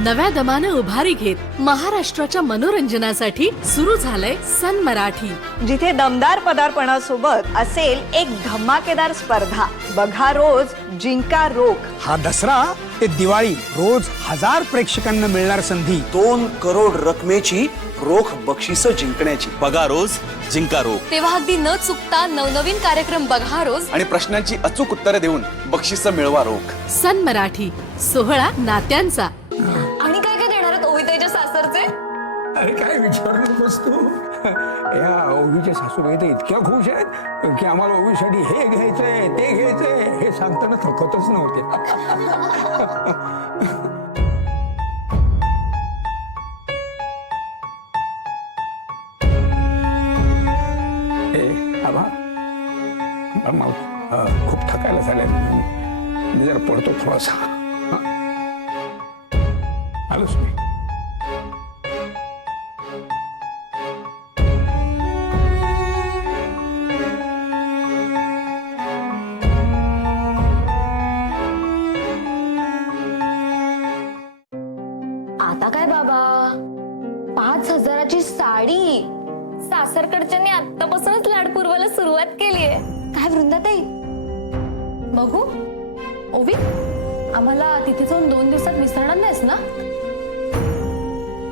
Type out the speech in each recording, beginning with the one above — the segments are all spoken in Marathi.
नव्या दमानं उभारी घेत महाराष्ट्राच्या मनोरंजनासाठी सुरू झालंय सन मराठी, जिथे दमदार पदार्पणासोबत असेल एक धमाकेदार स्पर्धा. बघा रोज, जिंका रोख. हा दसरा ते दिवाळी रोज 1000 प्रेक्षकांना मिळणार संधी. 2 करोड रकमेची रोख बक्षीस जिंकण्याची. बघा रोज, जिंका रोख. तेव्हा अगदी न चुकता नवनवीन कार्यक्रम बघा रोज आणि प्रश्नांची अचूक उत्तरे देऊन बक्षीस मिळवा रोख. सन मराठी सोहळा नात्यांचा. आणि काय काय देणार आहेत ओविताईच्या सासरचे? अरे काय विचारू नकोस तू. या ओवीच्या सासूबाई तर इतक्या खुश आहेत की आम्हाला ओवीसाठी हे घ्यायचंय ते घ्यायचंय हे सांगताना थकतच नव्हते. आबा खूप थकायला झालंय. मी जरा पडतो थोडासा. आलोच मी. आता काय बाबा, 5,000ची साडी. सासरकडच्यांनी आतापासूनच लाड पुरवायला सुरुवात केलीये. काय वृंदाताई, बघू ओवी, आम्हाला तिथे जाऊन 2 दिवसात विसरणार नाहीस ना?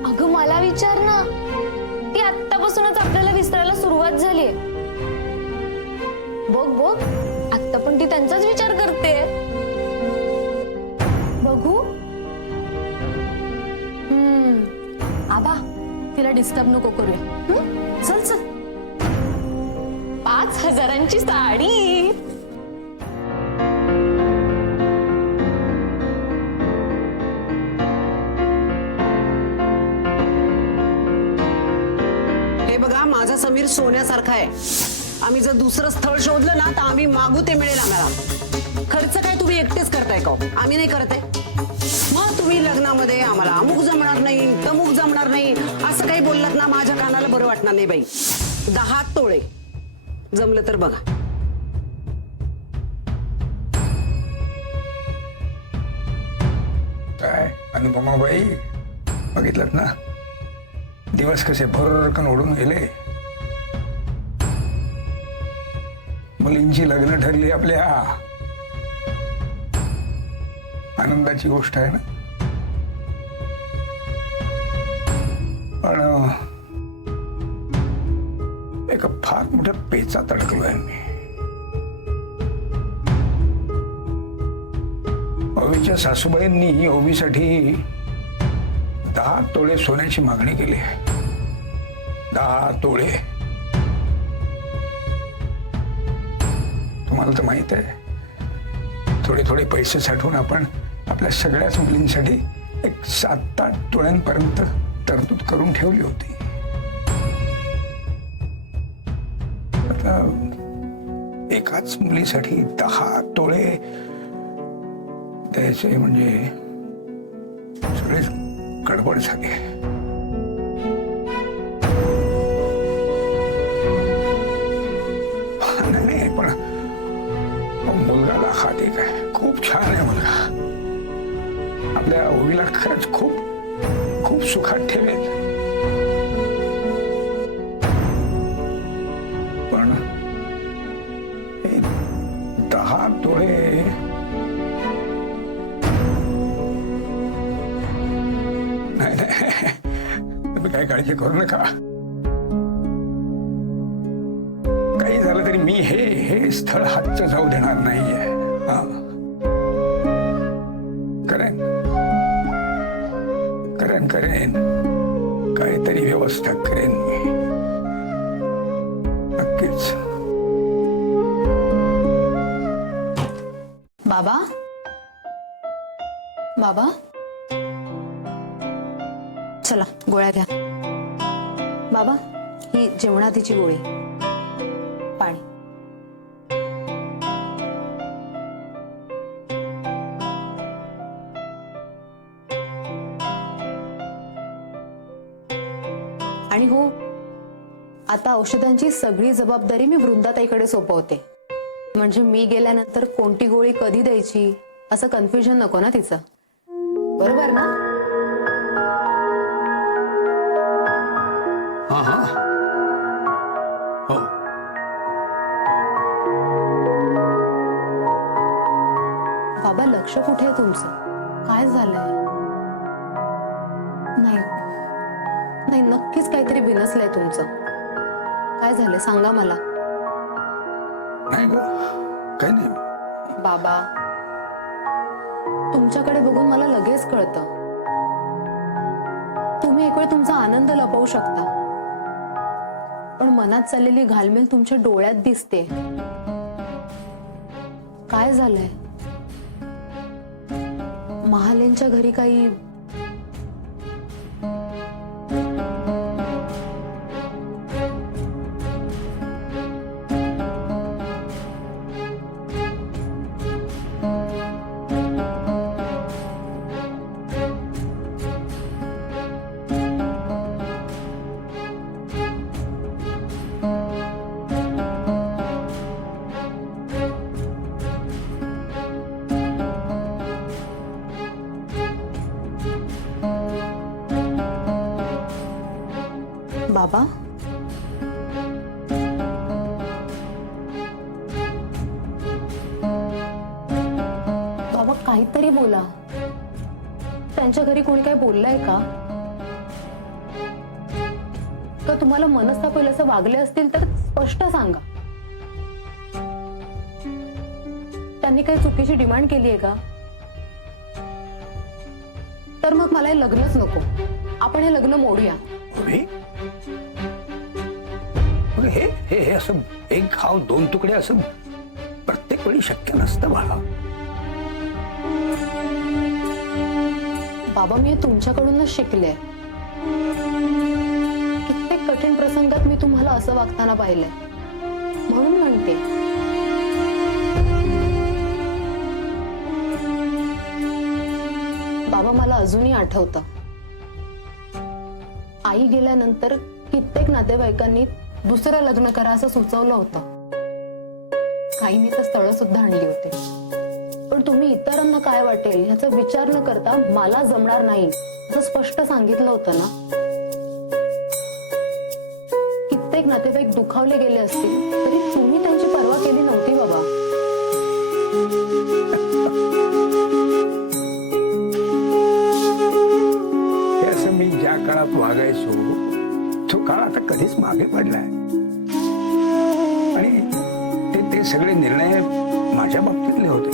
अगं मला विचार ना, ती आतापासूनच आपल्याला विसरायला सुरुवात झालीये. बघ बघ, आता पण ती त्यांचाच विचार करते. बघू. आबा, तिला डिस्टर्ब नको करूया. चल चल. 5,000ची साडी. हे बघा, माझा समीर सोन्यासारखा आहे. आम्ही जर दुसरं स्थळ शोधलं ना तर आम्ही मागू ते मिळेल आम्हाला. खर्च काय तुम्ही एकटेच करताय का? आम्ही नाही करत आहे. मग तुम्ही लग्नामध्ये आम्हाला अमुक जमणार नाही, तमुक जमणार नाही असं काही बोललात ना, माझ्या कानाला बरं वाटणार नाही बाई. 10 तोळे जमलं तर बघा. काय अनुपमाबाई, बघितलं ना दिवस कसे भरकन ओढून गेले. मुलींची लग्न ठरली आपल्या. आनंदाची गोष्ट आहे ना. पण एका फार मोठ्या पेचात अडकलोय मी. ओवीच्या सासूबाईंनी ओवीसाठी 10 तोळे सोन्याची मागणी केली आहे. 10 तोळे. तुम्हाला तर माहित आहे, थोडे थोडे पैसे साठवून आपण आपल्या सगळ्याच मुलींसाठी एक 7-8 तोळ्यांपर्यंत तरतूद करून ठेवली होती. आता एकाच मुलीसाठी 10 तोळे द्यायचे म्हणजे सगळे गडबड झाली. नाही पण मुलगा लाखात एक आहे. खूप छान आहे मुलगा. आपल्या ओवीला खरंच खूप खूप सुखात ठेवेल. पण 10 तोळे नाही, तुम्ही काही काळजी करू नका. काही झालं तरी मी हे स्थळ हातचं जाऊ देणार नाहीये. करेन करेन करेन काहीतरी व्यवस्था करेन मी नक्कीच. बाबा, बाबा, चला गोळ्या घ्या. बाबा, ही जेवणाधीची गोळी. पाणी. आणि हो, आता औषधांची सगळी जबाबदारी मी वृंदाताईकडे सोपवते. म्हणजे मी गेल्यानंतर कोणती गोळी कधी द्यायची असं कन्फ्युजन नको ना तिचं. बरोबर ना? लक्ष कुठे आहे तुमचं? काय झालंय? नाही नाही, नक्कीच काहीतरी बिनसलंय तुमचं. काय झालंय सांगा मला. नाही ग, काही नाही. बाबा, तुमच्याकडे बघून मला लगेच कळतं तुम्ही एक वेळ तुमचा आनंद लपवू शकता, पण मनात चाललेली घालमेल तुमच्या डोळ्यात दिसते. काय झालंय? महालेंच्या घरी काही बाबा, बाबा काहीतरी बोला. त्यांच्या घरी कोणी काय बोललंय का? का तुम्हाला मनस्ताप होईल असं वागले असतील तर स्पष्ट सांगा. त्यांनी काही चुकीची डिमांड केली आहे का? तर मग मला हे लग्नच नको. आपण हे लग्न मोडूया. अरे, हे हे हे असं एक घाव दोन तुकडे असं प्रत्येक वेळी शक्य नसतं बाळा. बाबा, मी हे तुमच्याकडूनच शिकले. कित्येक कठीण प्रसंगात मी तुम्हाला असं वागताना पाहिलंय, म्हणून म्हणते. बाबा, मला अजूनही आठवतं आई गेल्यानंतर कित्येक नातेवाईकांनी दुसरं लग्न करा असं सुचवलं होतं. काहींनी तर स्थळं सुद्धा आणली होती. पण तुम्ही इतरांना काय वाटेल ह्याचा विचार न करता मला जमणार नाही असं स्पष्ट सांगितलं होतं ना. कित्येक नातेवाईक दुखावले गेले असतील तरी तुम्ही त्यांची पर्वा केली नव्हती बाबा. हे असं मी ज्या काळात वागायचो तो काळ आता कधीच मागे पडलाय. आणि ते सगळे निर्णय माझ्या बाबतीतले होते.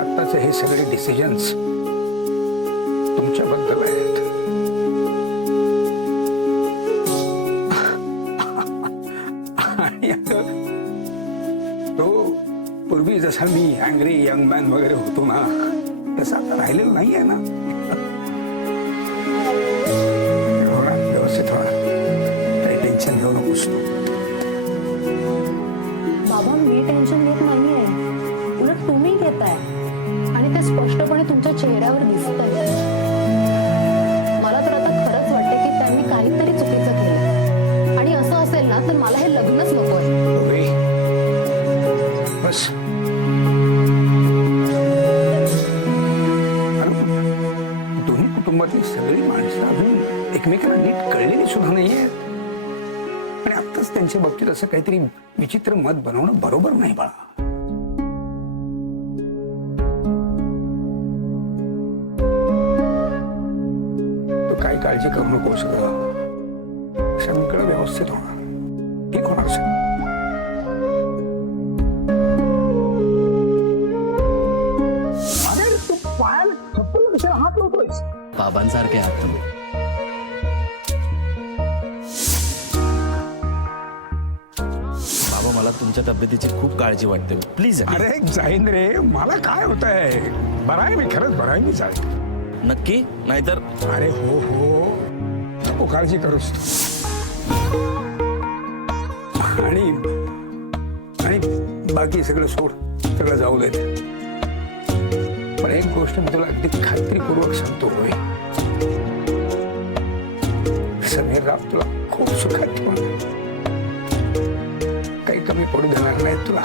आत्ताचे हे सगळे डिसिजन्स तुमच्याबद्दल आहेत. आणि आता तो पूर्वी जसा मी अँग्री यंग मॅन वगैरे होतो ना, तसं आता राहिलेलं नाहीये ना. होणार, व्यवस्थित होणार. काही टेन्शन घेऊ नकोस तू. बाबा, मी टेन्शन घेत नाहीये, उलट तुम्ही घेताय आणि ते स्पष्टपणे तुमच्या चेहऱ्यावर दिसतंय. मला तर आता खरंच वाटतं की त्यांनी काहीतरी चुकीचं केलं, आणि असं असेल ना तर मला हे लग्नच नकोय. ओके, बस. दोन्ही कुटुंबातली सगळी माणसं अजून एकमेकांना नीट कळलेली सुद्धा नाहीये. आणि आत्ताच त्यांच्या बाबतीत असं काहीतरी विचित्र मत बनवणं बरोबर नाही बाळा. तू काय काळजी करू नको. सगळं व्यवस्थित होणार, ठीक होणार सगळं. अरे तू पायाला चप्पल कशाला हात लावतोयस? बाबांसारखे आहात तुम्ही. बाबा, मला तुमच्या तब्येतीची खूप काळजी वाटते. प्लीज. अरे जाईन रे, मला काय होत आहे? बरा आहे मी, खरंच बरा आहे मी. जाईन नक्की, नाहीतर. अरे हो हो, नको काळजी करूस तू. आणि आणि बाकी सगळं सोड, सगळं जाऊ दे. पण एक गोष्ट मी तुला अगदी खात्रीपूर्वक सांगतो, होय, समीर राव तुला खूप सुखात ठेवणार. काही कमी पडू देणार नाही तुला.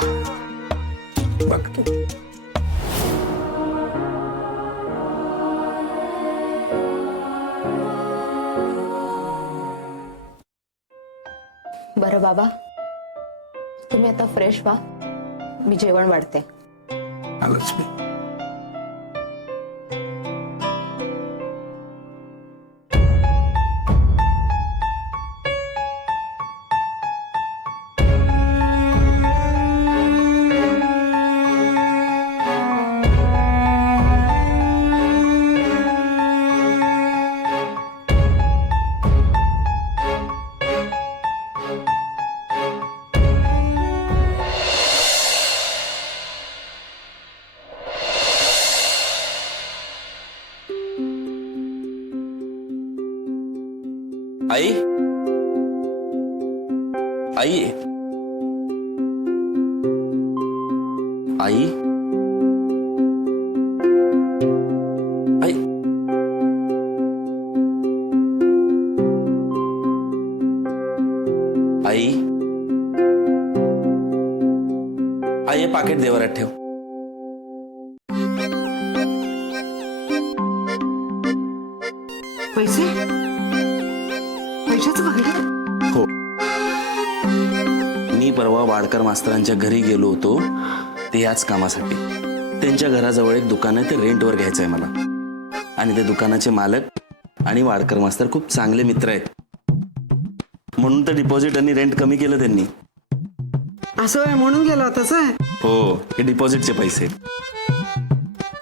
बघ तू. बरं बाबा, तुम्ही आता फ्रेश व्हा, मी जेवण वाढते. आलंच मी. आई आई आई आई आई आई हे पाकिट देवरात ठेव. पैसे पैशाचं बघितलं. हो, मी परवा वाडकर मास्तरांच्या घरी गेलो होतो ते याच कामासाठी. त्यांच्या घराजवळ एक दुकान आहे, ते रेंटवर घ्यायचं आहे मला. आणि ते दुकानाचे मालक आणि वाडकर मास्तर खूप चांगले मित्र आहेत, म्हणून तर डिपॉझिट आणि रेंट कमी केलं त्यांनी. असं आहे म्हणून गेला होताच आहे. हो, हे डिपॉझिटचे पैसे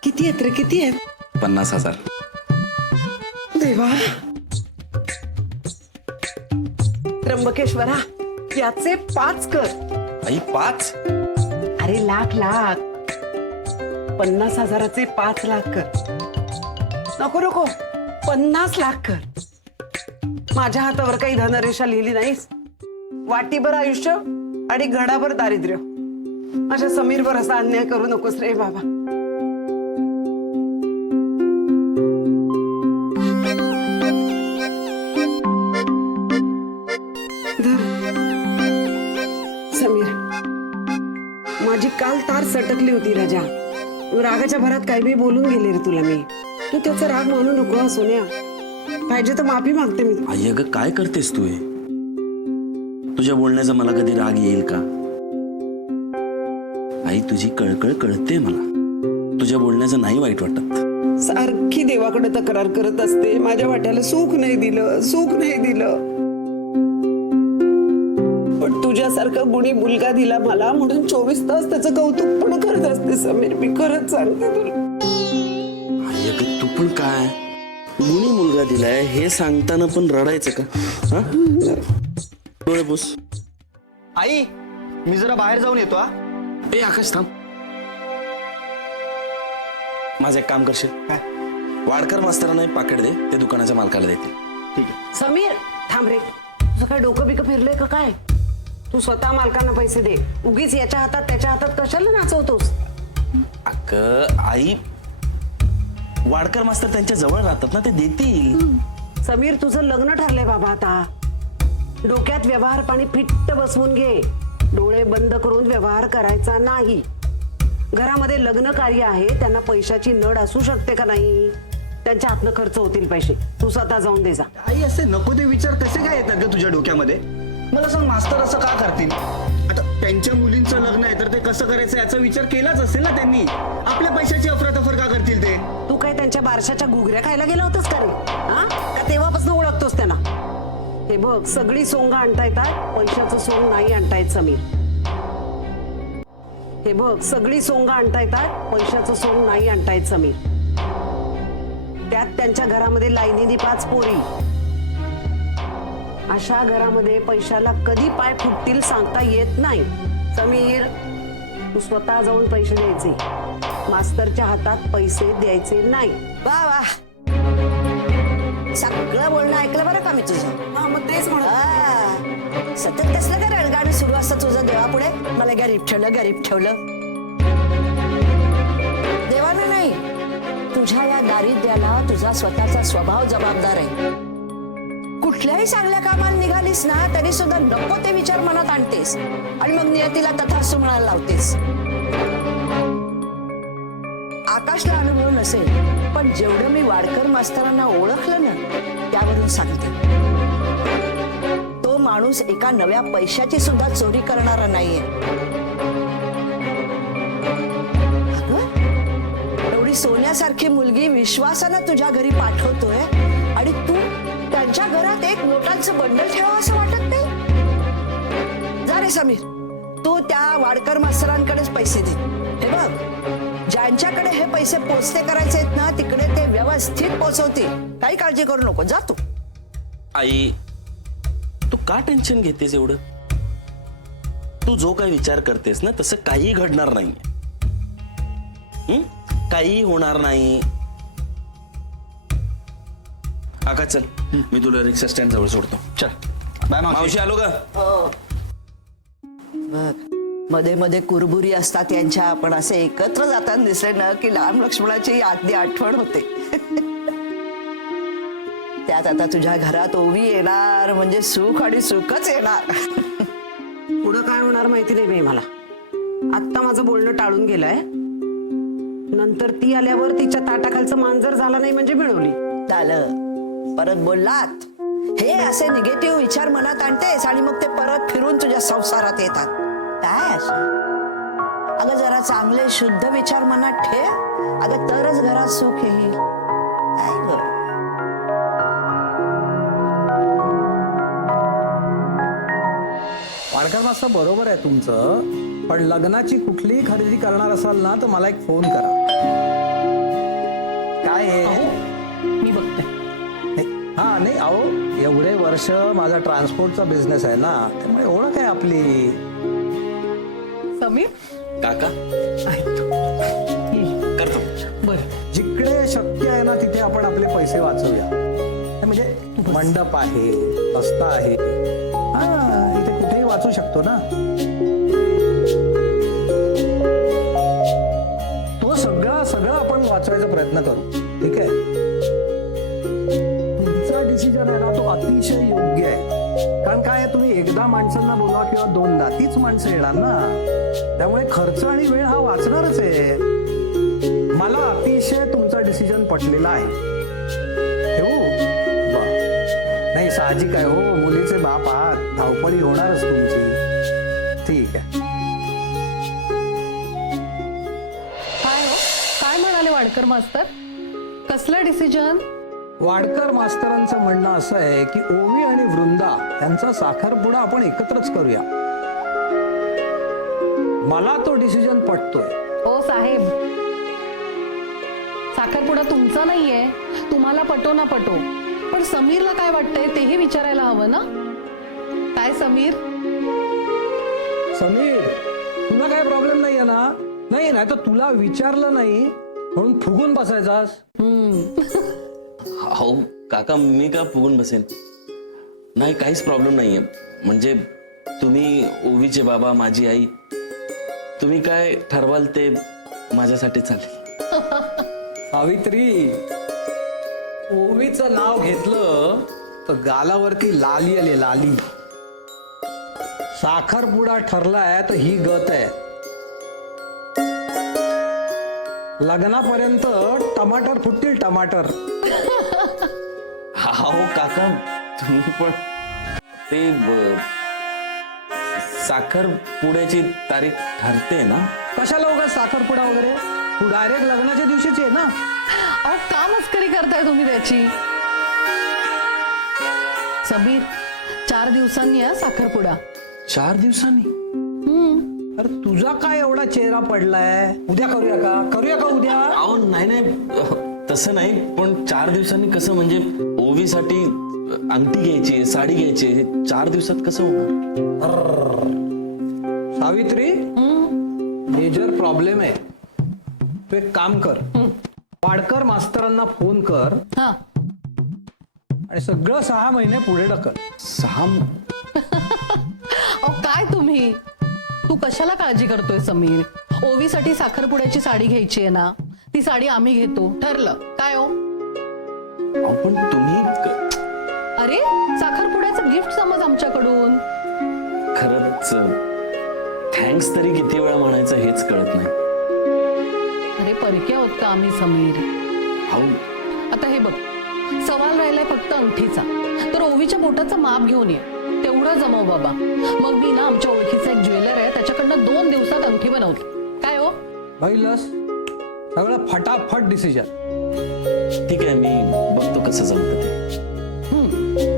किती आहेत रे, किती आहेत? 50,000. देवा, त्र्यंबकेश्वरा, याचे 5 कर. आई 5? अरे लाख लाख, 50,000चे 5 लाख कर. नको नको, 50 लाख कर. माझ्या हातावर काही धनरेषा लिहिली नाहीस. वाटीभर आयुष्य आणि घडाभर दारिद्र्य. माझ्या समीरवर असा अन्याय करू नकोस रे बाबा. समीर, माझी काल तार सटकली होती राजा. रागाच्या भरात काही बी बोलून गेले रे तुला मी. तू त्याचा राग मानू नको हा सोन्या. पाहिजे तर माफी मागते मी. आई अगं काय करतेस तू हे? तुझ्या बोलण्याचा मला कधी राग येईल का? आई तुझी कळकळ कळते मला. तुझ्या बोलण्याचं नाही वाईट वाटत. सारखी देवाकडे तक्रार करत असते, माझ्या वाट्याला सुख नाही दिलं, सुख नाही दिलं. पण तुझ्यासारखा गुणी मुलगा दिला मला म्हणून 24 तास त्याचं कौतुक पण करत असते समीर. मी खरंच सांगते तुला. आई अगं तू पण काय गुणी मुलगा दिलाय हे सांगताना पण रडायचं का? हा? डोळे पुस. आई, मी जरा बाहेर जाऊन येतो. ए आकाश थांब. माझं एक काम करशील? वाडकर मास्तरांना एक पाकिट दे, ते दुकानाच्या मालकाला देते. ठीक आहे. समीर थांब रे, तुझं काय डोकं बिकं फिरलंय का काय? तू स्वतः मालकांना पैसे दे. उगीच याच्या हातात त्याच्या हातात कशाला नाचवतोस? अगं आई, वाडकर मास्तर त्यांच्या जवळ राहतात ना, ते देतील. समीर तुझं लग्न ठरलंय बाबा आता. डोक्यात व्यवहार पाणी फिट्ट बसवून घे. डोळे बंद करून व्यवहार करायचा नाही. घरामध्ये लग्न कार्य आहे, त्यांना पैशाची नड असू शकते का नाही? त्यांच्या हातनं खर्च होतील पैसे. तू स्वतः जाऊन दे जा. आई, असे नको ते विचार कसे काय येतात ग तुझ्या डोक्यामध्ये? मला सांग, मास्तर असं का करतील? आता त्यांच्या मुलींचं लग्न आहे तर ते कसं करायचं याचा विचार केलाच असेल ना त्यांनी. आपल्या पैशाची अफरातफर का करतील ते? तू काय त्यांच्या बारशाच्या घुगऱ्या खायला गेला होतास का रे? हा, का तेव्हापासून ओळखतोस त्यांना? हे बघ, सगळी सोंग आणता येतात, पैशाचं सोंग नाही आणता येत समीर. हे बघ, सगळी सोंग आणता येतात, पैशाचं सोंग नाही आणता येत समीर. त्यात त्यांच्या घरामध्ये लाईनीनी 5 पोरी. अशा घरामध्ये पैशाला कधी पाय फुटतील सांगता येत नाही. समीर, तू स्वतः जाऊन पैसे द्यायचे. मास्तरच्या हातात पैसे द्यायचे नाही. वा वा, सगळं बोलणं ऐकलं बरं का मी तुझं. हा, मग तेच म्हणत. सतत कसलं का रडगाणं सुरू असतं तुझं देवापुढे? मला गरीब ठेवलं. देवानं नाही, तुझ्या या दारिद्र्याला तुझा स्वतःचा स्वभाव जबाबदार आहे. कुठल्याही चांगल्या कामाला निघालीस ना तरी सुद्धा नको ते विचार मनात आणतेस आणि मग नियतीला तथास्तु म्हणायला लावतेस. आकाशला अनुभव नसेल, पण जेवढं मी वाडकर मास्तरांना ओळखलं ना त्यावरून सांगते, तो माणूस एका नव्या पैशाची सुद्धा चोरी करणारा नाहीये. अगं, सोन्यासारखी मुलगी विश्वासानं तुझ्या घरी पाठवतोय आणि तू त्यांच्या घरात एक नोटांचं बंडल ठेवा असं वाटत नाही? जा रे समीर, तू त्या वाडकर मास्तरांकडेच पैसे दे. हे बघ, ज्यांच्याकडे हे पैसे पोचते करायचे आहेत ना, तिकडे ते व्यवस्थित पोचवतील. काही काळजी करू नको, जा तू. आई, तू का टेन्शन घेतेस एवढं? तू जो काही विचार करतेस ना, तसं काही घडणार नाही. काही होणार नाही. काका चल, मी तुला रिक्षा स्टँड जवळ सोडतो. चल बाय मावशी आलो का? बघ, मध्ये मध्ये कुरबुरी असतात यांच्या, पण असे एकत्र जाताना दिसले ना की राम लक्ष्मणाची अगदी आठवण होते. त्यात आता तुझ्या घरात ओवी येणार म्हणजे सुख आणि सुखच येणार. पुढं काय होणार माहिती नाही बाई मला. आत्ता माझं बोलणं टाळून गेलंय, नंतर ती आल्यावर तिच्या ताटाखालचं मांजर झाला नाही म्हणजे मिळवली. झालं, परत बोललात. हे असे निगेटिव्ह विचार मनात आणतेस आणि मग ते परत फिरून तुझ्या संसारात येतात. काय असं? अगं जरा चांगले शुद्ध विचार मनात ठेव, अगं तरच घरात सुख येईल. काय ग? वाडकर मास्तर बरोबर आहे तुमचं, पण लग्नाची कुठलीही खरेदी करणार असाल ना तर मला एक फोन करा. काय आहे? मी बघते. हा नाही अहो, एवढे वर्ष माझा ट्रान्सपोर्टचा बिझनेस आहे ना, त्यामुळे ओळख आहे आपली. समीर, काका करतो. बरं. जिकडे शक्य आहे ना तिथे आपण आपले पैसे वाचवूया. म्हणजे मंडप आहे, रस्ता आहे, हा इथे कुठेही वाचू शकतो ना. तो सगळं आपण वाचवायचा प्रयत्न करू. ठीक आहे, तुमचा डिसिजन आहे ना तो अतिशय योग्य आहे. कारण काय आहे, तुम्ही एकदा माणसांना बोलवा किंवा दोनदा, तीच माणसं येणार ना. त्यामुळे खर्च आणि वेळ हा वाचणारच आहे. मला अतिशय तुमचा डिसिजन पटलेला आहे. ठेवू? नाही साहजिक आहे हो, मुलीचे बाप आहात, धावपळी होणारच तुमची. ठीक आहे. काय हो, काय म्हणाले वाडकर मास्तर? कसलं डिसिजन? वाडकर मास्तरांचं म्हणणं असं आहे की ओवी आणि वृंदा यांचा साखरपुडा आपण एकत्रच करूया. मला तो डिसिजन पटतोय. ओ साहेब, साखरपुडा तुमचा नाहीये, तुम्हाला पटो ना पटो, पण समीरला काय वाटतंय तेही विचारायला हवं ना. काय समीर? समीर, तुला काय प्रॉब्लेम नाहीये ना? नाही ना, तर तुला विचारलं नाही म्हणून फुगून बसायचास. हो काका, मी का फुगून बसेन? नाही, काहीच प्रॉब्लेम नाहीये. म्हणजे तुम्ही ओवीचे बाबा, माझी आई, तुम्ही काय ठरवाल ते माझ्यासाठी चालेल. सावित्री, ओवीचं नाव घेतलं तर गालावरती लाली आली, लाली. साखरपुडा ठरलाय तर ही गत आहे. लग्नापर्यंत टमाटर फुटतील, टमाटर. हा हो काका, तुम्ही पण ते साखरपुड्याची तारीख ठरते ना? कशाला उगाच साखरपुडा वगैरे? तू डायरेक्ट लग्नाच्या दिवशीच आहे ना. अहो, का मस्करी करताय तुम्ही त्याची? समीर, 4 दिवसांनी आहे साखरपुडा. 4 दिवसांनी? अरे तुझा काय एवढा चेहरा पडलाय? उद्या करूया का? करूया का उद्या? अहो नाही, तसं नाही, पण 4 दिवसांनी कसं? म्हणजे ओवीसाठी अंगठी घ्यायची, साडी घ्यायची, 4 दिवसात कसं होणार? सावित्री, मेजर प्रॉब्लेम आहे. तू एक काम कर, वाडकर मास्तरांना फोन कर हा, आणि सगळं 6 महिने पुढे ढकल. 6? अहो काय तुम्ही? तू कशाला काळजी करतोय समीर? ओवीसाठी साखरपुड्याची साडी घ्यायची आहे ना, ती साडी आम्ही घेतो. ठरलं काय हो? पण तुम्ही अरे, साखरपुड्याचं गिफ्ट समज आमच्याकडून. खरंच थँक्स तरी किती वेळा म्हणायचं हेच कळत नाही. अरे परके आहोत का आम्ही समीर? अहो आता हे बघ, सवाल राहिलाय फक्त अंगठीचा. तर ओवीच्या बोटाचं माप घेऊन ये, तेवढं जमव बाबा. मग मी ना आमच्या ओळखीचा एक ज्वेलर आहे, त्याच्याकडनं 2 दिवसात अंगठी बनवते. काय हो? पाहिलंस, सगळं फटाफट डिसिजन. ठीक आहे, मी बघतो कसं जमतं ते.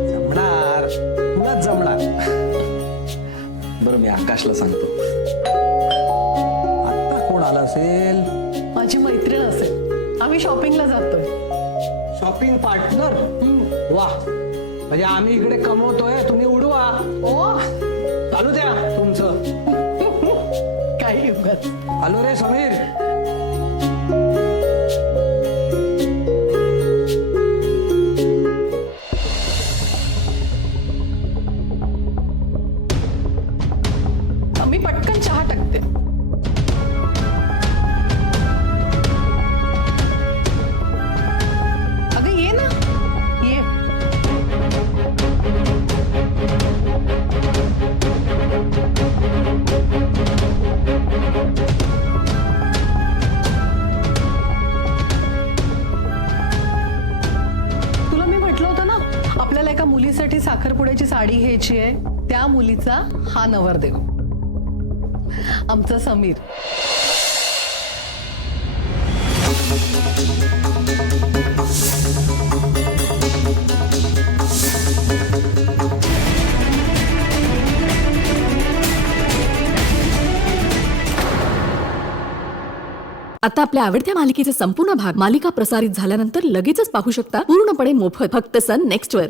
जमणार, तुलाच जमणार. बरं, मी आकाशला सांगतो. आता कोण आलं असेल? माझी मैत्रीण असेल. आम्ही शॉपिंगला जातोय. Shopping partner. वा, म्हणजे आम्ही इकडे कमवतोय, तुम्ही उडवा. ओ चालू द्या तुमचं. काही उगाच. आलो रे समीर. मी पटकन चहा टाकते. अगं ये ना, ये. तुला मी म्हटलं होतं ना, आपल्याला एका मुलीसाठी साखरपुड्याची साडी घ्यायची आहे. त्या मुलीचा हा नवरदेव, आमचा समीर. आता आपल्या आवडत्या मालिकेचे संपूर्ण भाग मालिका प्रसारित झाल्यानंतर लगेचच पाहू शकता पूर्णपणे मोफत फक्त सन नेक्स्ट वर.